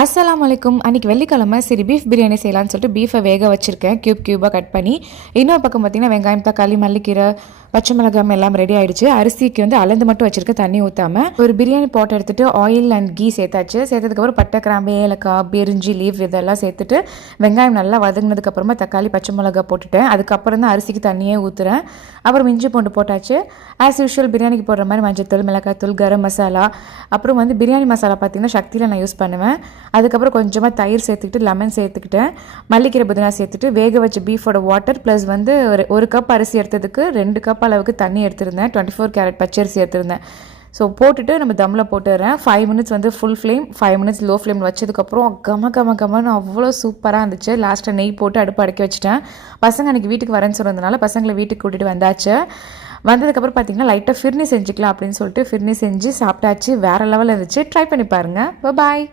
அஸ்ஸலாமு அலைக்கும். அன்றைக்கி வெள்ளிக்கிழமை சரி பீஃப் பிரியாணி செய்யலான்னு சொல்லிட்டு பீஃபை வேக வச்சுருக்கேன் க்யூபாக கட் பண்ணி. இன்னொரு பக்கம் பார்த்திங்கன்னா வெங்காயம், தக்காளி, மல்லிக்கீரை, பச்சை மிளகாய் எல்லாம் ரெடி ஆகிடுச்சு. அரிசிக்கு அளந்து மட்டும் வச்சுருக்கேன், தண்ணி ஊற்றாமல். ஒரு பிரியாணி பாட் எடுத்துகிட்டு ஆயில் அண்ட் கீ சேர்த்தாச்சு. சேர்த்ததுக்கப்புறம் பட்டை, கிராம்பு, ஏலக்காய், பிரிஞ்சி லீவ் இதெல்லாம் சேர்த்துட்டு வெங்காயம் நல்லா வதங்கினதுக்கப்புறமா தக்காளி, பச்சை மிளகாய் போட்டுட்டேன். அதுக்கப்புறம் தான் அரிசிக்கு தண்ணியே ஊற்றுறேன். அப்புறம் இஞ்சி பூண்டு போட்டாச்சு. ஆஸ் யூஷுவல் பிரியாணிக்கு போடுற மாதிரி மஞ்சத்தூள், மிளகாய்த்தூள், கரம் மசாலா, அப்புறம் பிரியாணி மசாலா பார்த்திங்கன்னா சக்தியில் நான் யூஸ் பண்ணுவேன். அதுக்கப்புறம் கொஞ்சமாக தயிர் சேர்த்துக்கிட்டு லெமன் சேர்த்துக்கிட்டேன். மல்லிக்கீரை, புதினா சேர்த்துட்டு வேக வச்ச பீஃபோட வாட்டர் ப்ளஸ் ஒரு கப் அரிசி எடுத்ததுக்கு 2 கப் அளவுக்கு தண்ணி எடுத்திருந்தேன். 24 கேரட் பச்சரிசி எடுத்திருந்தேன். ஸோ போட்டுட்டு நம்ம தம்மில் போட்டுடுறேன். 5 minutes full flame, 5 minutes low flame வச்சதுக்கப்புறம் கமன்னு அவ்வளோ சூப்பராக இருந்துச்சு. லாஸ்ட்டாக நெய் போட்டு அடுப்பு அடக்கி வச்சுட்டேன். பசங்க அன்றைக்கி வீட்டுக்கு வரேன்னு சொன்னதுனால பசங்களை வீட்டுக்கு கூட்டிகிட்டு வந்தாச்சு. வந்ததுக்கப்புறம் பார்த்திங்கன்னா லைட்டாக ஃபிர்னி செஞ்சுக்கலாம் அப்படின்னு சொல்லிட்டு ஃபிர்னி செஞ்சு சாப்பிட்டாச்சு. வேறு லெவலில் இருந்துச்சு. ட்ரை பண்ணி பாருங்கள். பாய்.